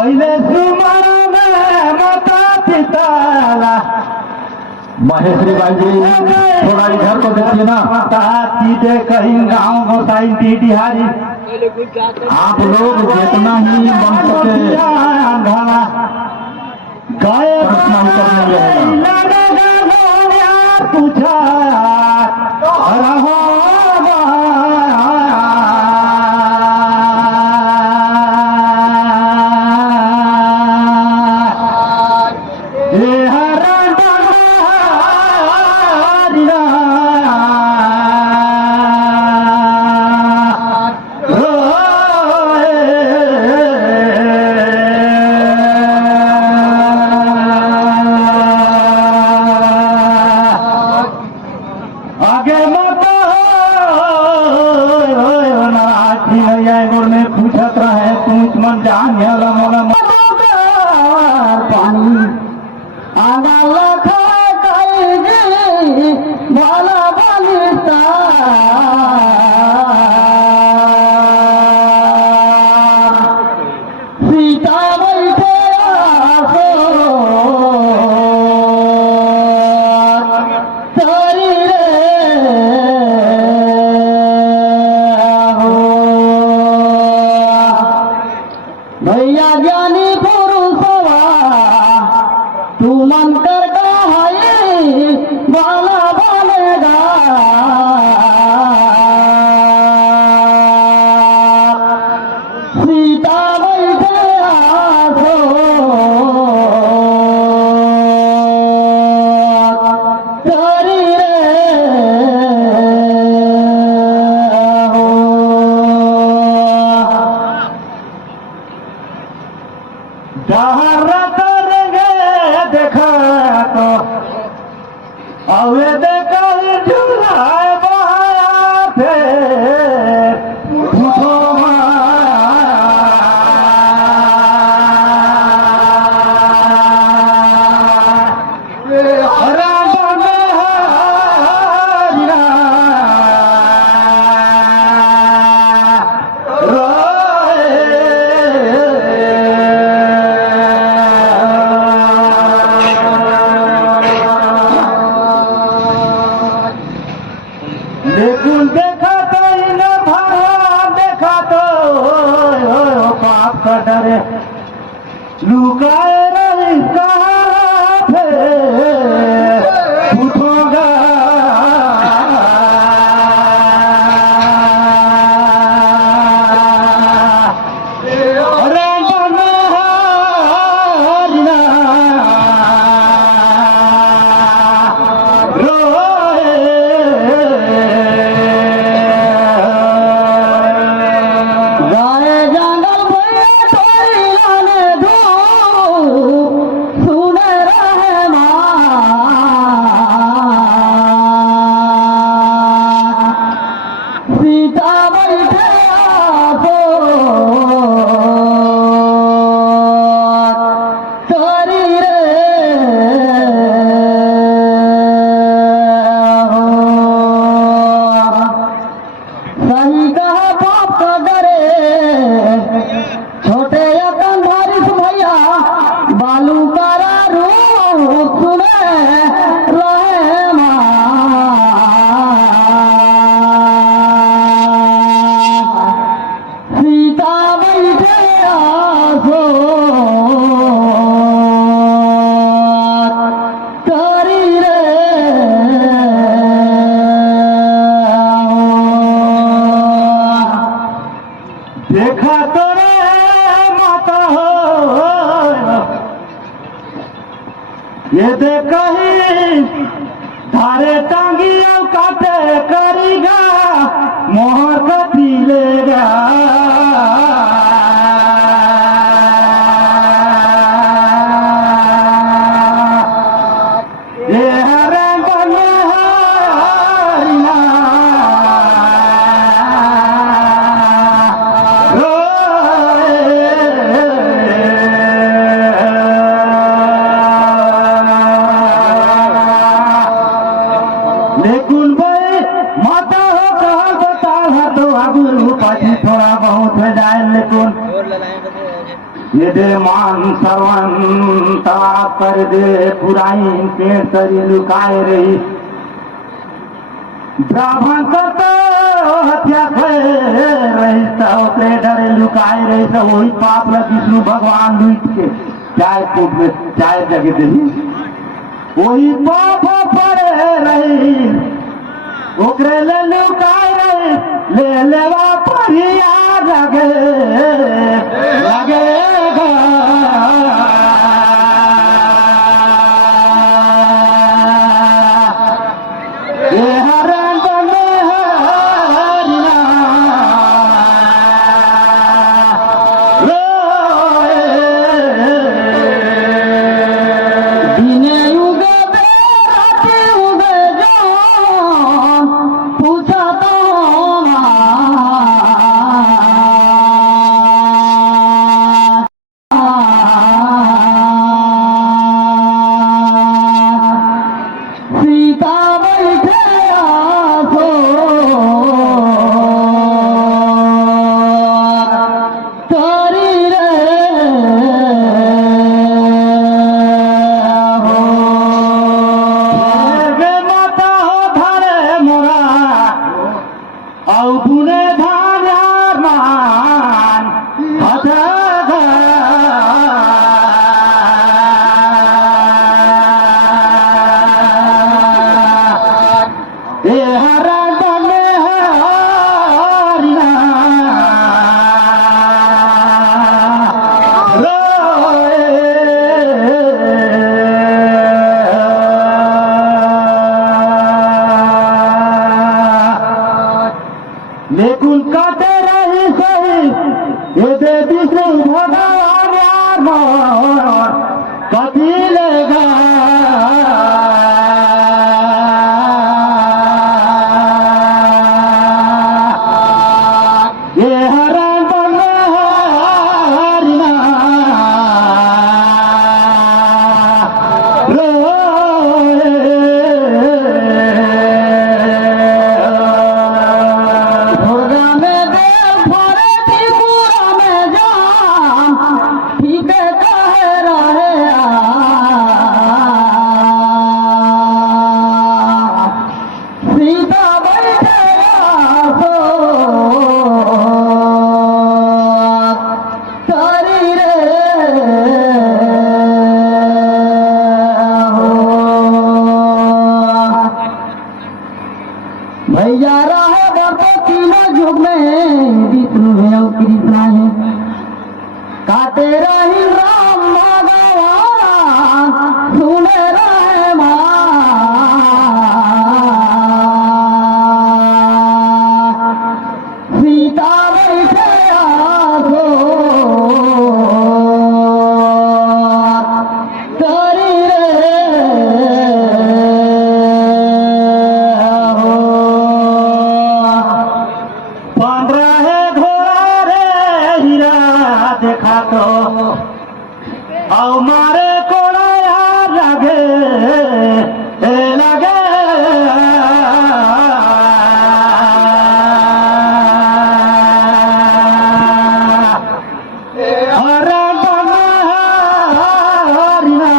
पहले सुमन में माता पिता महेश्वरी बाई जी थोड़ा इधर को देखिए ना। सीधे कहीं गाँव गोसाई डिहारी आप लोग जितना ही बन सके गए पूछा आगे मत में पूछत रहे तू मन जान पानी आगा लखा कई भला बलिता सीता बैठे भैया ज्ञानी पुरुषवा तू मन कर है बाला बनेगा सीता बैठे आसो करी देखा तो अवे देखा झूला बहाया थे लेकिन देखा तो इन भगवान देखा तो पाप का डरे लुकाए नहीं कहाँ थे उठोगा छोटे बारिश भैया बालू कारा रूप सुने रहे सीता बैठे आसो करी देखा तो माता हो ये देखा ही धारे टांगी और काटे करीगा मोहर कथी लेगा ये हरे लेकिन भाई माता हो कहा बता तो अब पाछी थोड़ा बहुत हो जाए लेकिन येथे मान सर्वंता परदे पुराईन पेट तरी लुकाय रही ब्राह्मण करता हत्या रही उतरे डरे लुकाय रही तो वही पाप ल विष्णु भगवान लुट के चाय कूट में चाय जगे दही वही पाप पड़े रही ओकरे ले लुकाय रही ले लेवा परिया लगे लगेगा ये हरण बने हरिना रोए दिने उगे राते उगे जो पूछा तो सीता बैठे आसो तारी रे हो गे माता हो धरे मोरा औ गुने धारा मान हथा ये हरा बने हरिना रोए लेकिन काटे रही सही ये दे विष्णु भगवान यार मोर कभी लेगा ये हरण बने हरिना रोए दुर्गा में देव भरे त्रिपुरा में जान ठीक कह रहे सीता बैठे आसो तारी रे हो भैया रहे बरतो तीनों युग में विष्णु है और कृष्णा है काटे रही राम भगवान सुने रहे माँ सीता बैठे आसो तारी रे हो 15 घोड़ा रे हीरा देखा तो औ मारे कोड़ा यार लगे लगे हरा बने हरिना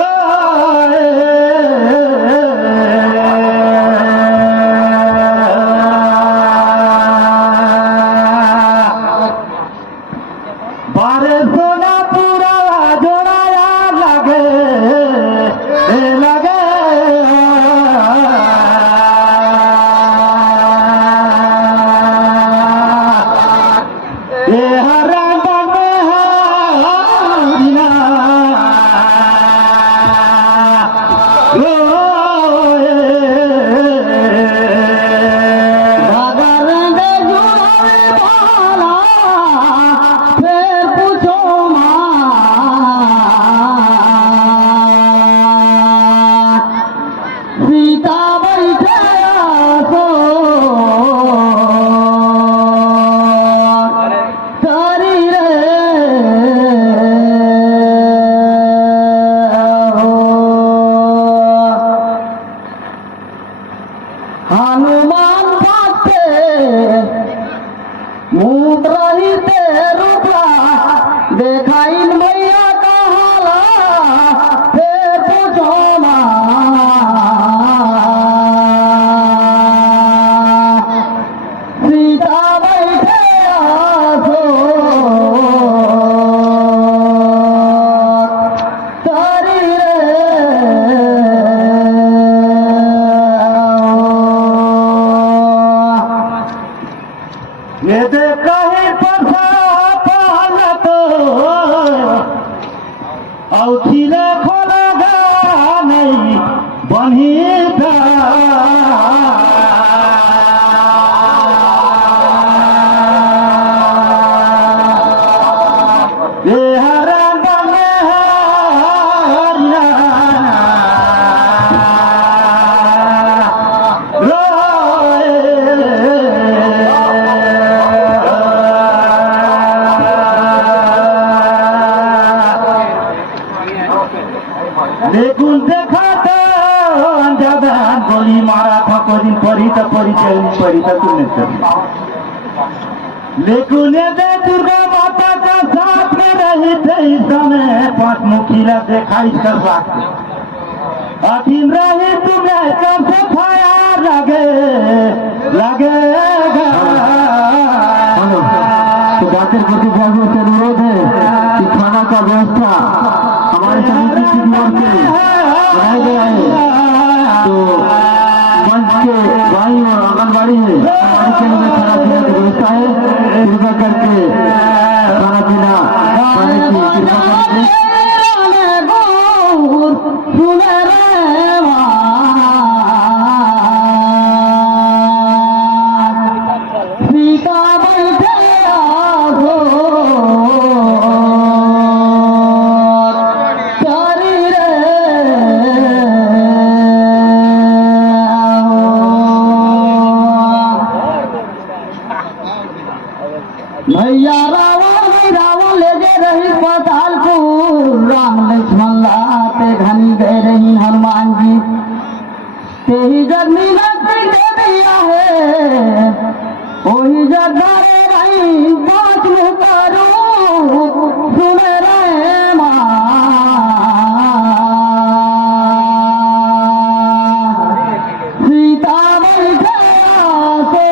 रोए बारे सोना पूरा जोड़ाया लगे लगे ये हरा बने हरिना रोए नगर में जुड़े भाला फिर पूछो सीता बैठे आसो तारी रे हो हनुमान भागते भूत रही ते रूपा देखाइन मैया कहाला फिर पूछो सीता बैठे आसो तारी ये देखा ही पसा पालत औथिले खोला गा नहीं बनी ये हरा बने দেখুন দেখাতে अंजादान गोली मारा था कोई परी तो तुमने लेकिन ये दे दुर्गा माता का साथ में रही थे इस समय 5 मुखिला दिखाई कर सकते अधीन रही तुम्हें कब से खाया लगेगा तो जाकर प्रतिभागियों से अनुरोध है कि खाना का व्यवस्था हमारे समिति की ओर से बनाया गया है। तो मंच के बाई और आंगनबाड़ी है हमारे केंद्र में खाना पीने की व्यवस्था है। कृपा करके खाना पीना खाने की कृपा करके भैया रावण ले गए रही पाताल को राम लक्ष्मण लाते घनी गए रही हनुमान जी ते ही जगनी दे दिया है वही जगारे रही 5 मुकारो सुने रहे माँ सीता बैठे आसो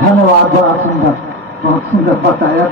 धन्यवाद। बड़ा सुंदर बताया।